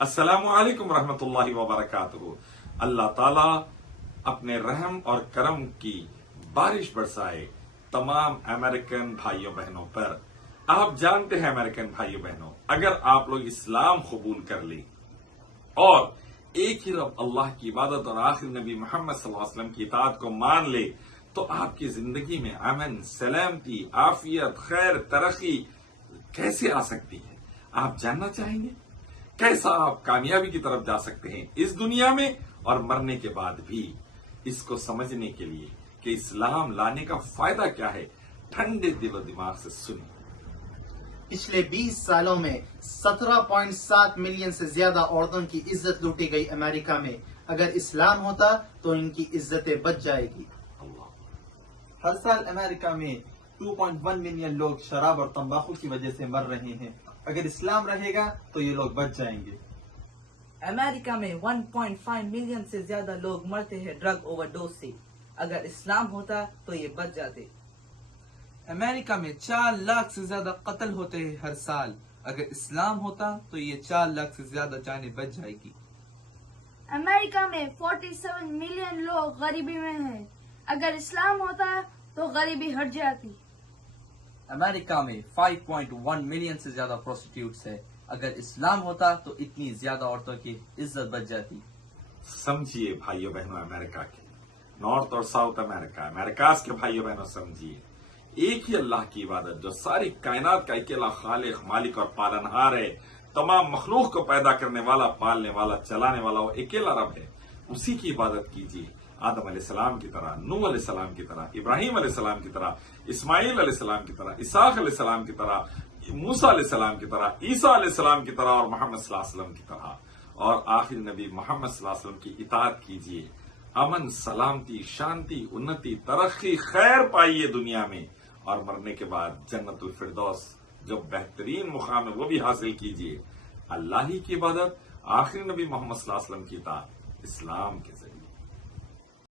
السلام علیکم ورحمۃ اللہ وبرکاتہ۔ اللہ تعالیٰ اپنے رحم اور کرم کی بارش برسائے تمام امریکن بھائیوں بہنوں پر۔ آپ جانتے ہیں امریکن بھائیوں بہنوں، اگر آپ لوگ اسلام قبول کر لیں اور ایک ہی رب اللہ کی عبادت اور آخر نبی محمد صلی اللہ علیہ وسلم کی اطاعت کو مان لے تو آپ کی زندگی میں امن، سلامتی، عافیت، خیر، ترقی کیسے آ سکتی ہے؟ آپ جاننا چاہیں گے کیسا آپ کامیابی کی طرف جا سکتے ہیں اس دنیا میں اور مرنے کے بعد بھی؟ اس کو سمجھنے کے لیے کہ اسلام لانے کا فائدہ کیا ہے، ٹھنڈے دل و دماغ سے سنیں۔ پچھلے 20 سالوں میں 17.7 ملین سے زیادہ عورتوں کی عزت لوٹی گئی امریکہ میں۔ اگر اسلام ہوتا تو ان کی عزتیں بچ جائے گی۔ ہر سال امریکہ میں 2.1 ملین لوگ شراب اور تمباکو کی وجہ سے مر رہے ہیں۔ اگر اسلام رہے گا تو یہ لوگ بچ جائیں گے۔ امریکہ میں 1.5 ملین سے زیادہ لوگ مرتے ہیں ڈرگ اوور ڈوز سے۔ اگر اسلام ہوتا تو یہ بچ جاتے۔ امریکہ میں 4 لاکھ سے زیادہ قتل ہوتے ہیں ہر سال۔ اگر اسلام ہوتا تو یہ 4 لاکھ سے زیادہ جانیں بچ جائے گی۔ امریکہ میں 47 ملین لوگ غریبی میں ہیں۔ اگر اسلام ہوتا تو غریبی ہٹ جاتی۔ امریکہ میں 5.1 ملین سے زیادہ پروسٹیٹیوٹس ہے۔ اگر اسلام ہوتا تو اتنی زیادہ عورتوں کی عزت بچ جاتی۔ سمجھیے بھائیوں بہنوں، امریکہ کے نارتھ اور ساؤتھ امریکاز کے بھائیوں بہنوں، سمجھیے ایک ہی اللہ کی عبادت جو ساری کائنات کا اکیلا خالق، مالک اور پالنہار ہے، تمام مخلوق کو پیدا کرنے والا، پالنے والا، چلانے والا وہ اکیلا رب ہے، اسی کی عبادت کیجیے۔ آدم علیہ السلام کی طرح، نوح علیہ السلام کی طرح، ابراہیم علیہ السلام کی طرح، اسماعیل علیہ السلام کی طرح، اسحاق علیہ السلام کی طرح، موسیٰ علیہ السلام کی طرح، عیسیٰ علیہ السلام کی طرح اور محمد صلی اللہ علیہ وسلم کی طرح، اور آخر نبی محمد صلی اللہ علیہ وسلم کی اطاعت کیجیے۔ امن، سلامتی، شانتی، انتی، ترقی، خیر پائیے دنیا میں، اور مرنے کے بعد جنت الفردوس جو بہترین مقام ہے وہ بھی حاصل کیجیے۔ اللہ ہی کی عبادت، آخری نبی محمد صلی اللہ علیہ وسلم کی اطاعت، اسلام کے ذریعے۔